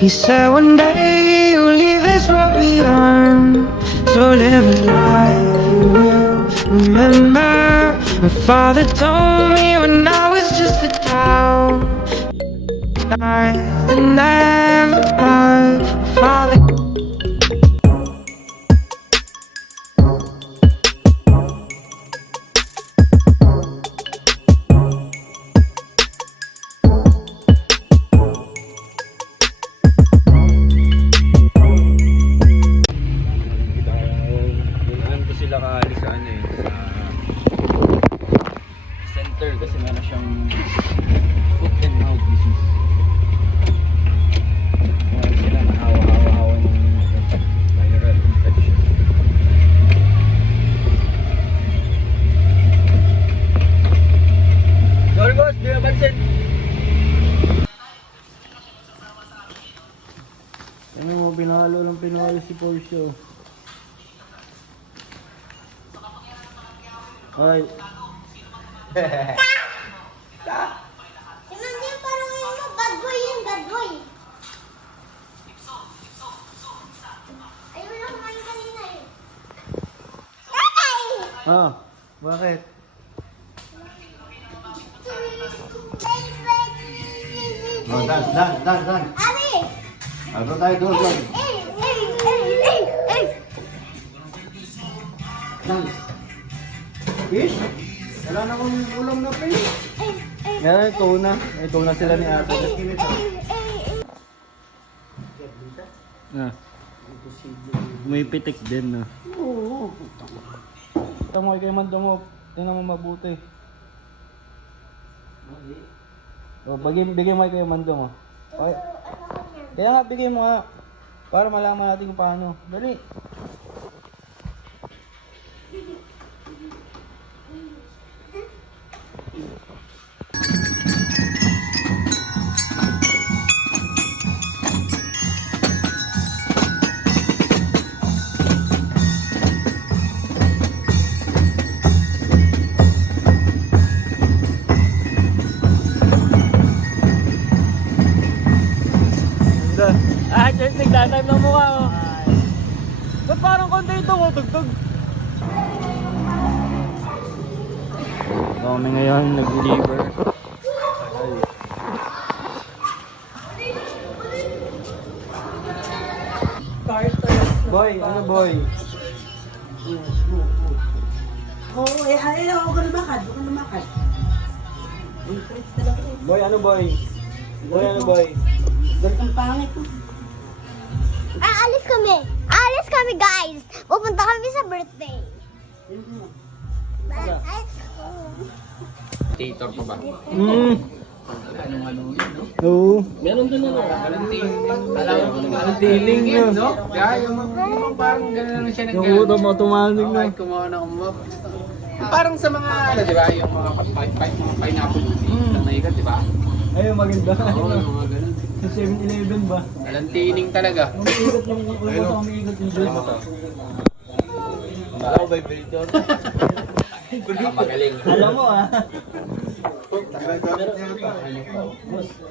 He said one day you'll leave this world behind. So live a life you will remember. My father told me when I was just a child. I never had a father. Sila kaalis sa ano eh, sa center kasi meron siyang foot and mouth disease. Kaya sila nahawa-hawa ng viral infection. Sorry boss, di napansin. Ano mo, pinalo lang pinalo si Porsche. Hoy. Tingnan niyo parang ano, bad boy yan, bad boy. Ayun lang kumain kanina eh. Ay! Ah, bakit? Oh, dan. Abi! Ano tayo doon? Dance. Fish? Wala na akong ulam na fish. Yan, ito na sila ni ate. Ah. May pitik din, no? Oo. Ito mo kay Mandong, tingnan mo mabuti. O, bigyan mo kay Mandong, oh. Okay. Kaya nga, bigyan mo nga. Para malaman natin kung paano. Dali. Ah, just nagtatime ng mukha, oh. Ba't parang konti itong tugtog? Kami ngayon nag-deliver. Boy, ano boy? Oo, ayaw ako lumakad, huwag kang lumakad. Boy, ano boy? Boy, ano boy? Ganitong pangit mo. Aalis kami! Aalis kami guys! Pupunta kami sa birthday. Tator pa ba? Anong yun, no? Oo. Meron din ano, tiling yun, no? Kaya yung parang gano'n na siya Yung utom automatic na. kahit kumuha na umap. Parang sa mga, ano, di ba, yung mga pineapple lang na ikat, di ba? Ayun, maganda. Oo, yung mga ganun. Sa 7-Eleven ba? Walang tining talaga. Umiigot lang yung ulo, umiigot yung juice. Ako, vibrator. Magaling. Alam mo ah.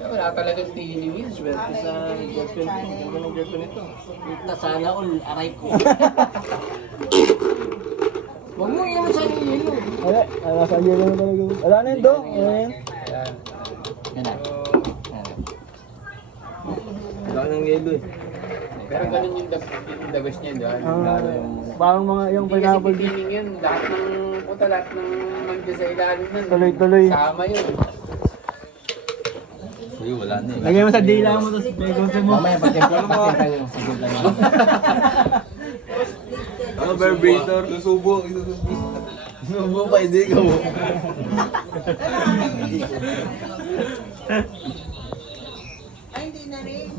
Wala talagang tining yun. Swerte sa girlfriend ko. Ganda ng girlfriend ito. Sana all, aray ko. Huwag mo iyan sa nilo. Wala, nasa yelo na talaga. Wala na yun, Dong. Wala na yun. Yan na. Wala nang yelo eh. Pero ganun yung the best niya, di ba? Parang mga yung Hindi kasi pineapple. tining yun. Lahat ng mangga sa ilalim nun. Tuloy-tuloy. Sama yun. Uy, wala na eh. Lagyan mo sa dila mo, tapos pegosin mo. Mamaya, patimpa kayo. Sige lang. Ano, vibrator? Susubo. Susubo pa, hindi ka mo. Ay, hindi na rin.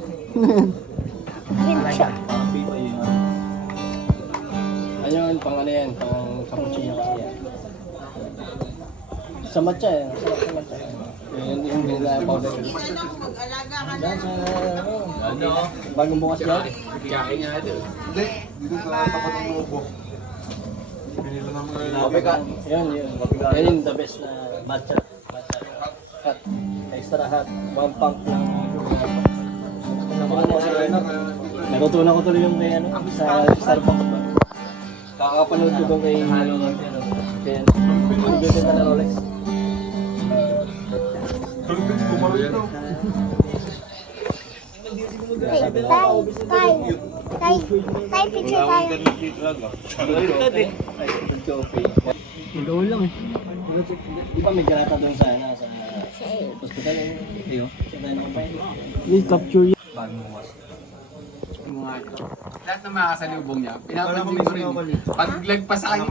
Ayun, pang ano yan, pang cappuccino kasi yan. Sa matcha eh, sa matcha. Yung vanilla powder. Hindi na lang mag-alaga ka na. Yan sa ano, bagong bukas yan. Kaki nga ito. Hindi, dito sa tapat ng ubo. Pinila ng mga Kape ka. Yan, yun. Yan yung the best na matcha. Matcha hot. Extra hot. 1 pump lang. Naman kasi Natutunan ko tuloy yung kay ano, sa Starbucks ba? Kakapanood ko doon kay kaya bibili ka na Rolex. Tay, picture tayo. Gawin lang eh. Di ba may garata doon sa hospital eh? Iyo. Please capture yun. Yung mga lahat ng mga kasalubong niya, pinapansin ko rin. Pag lagpas sa kanya,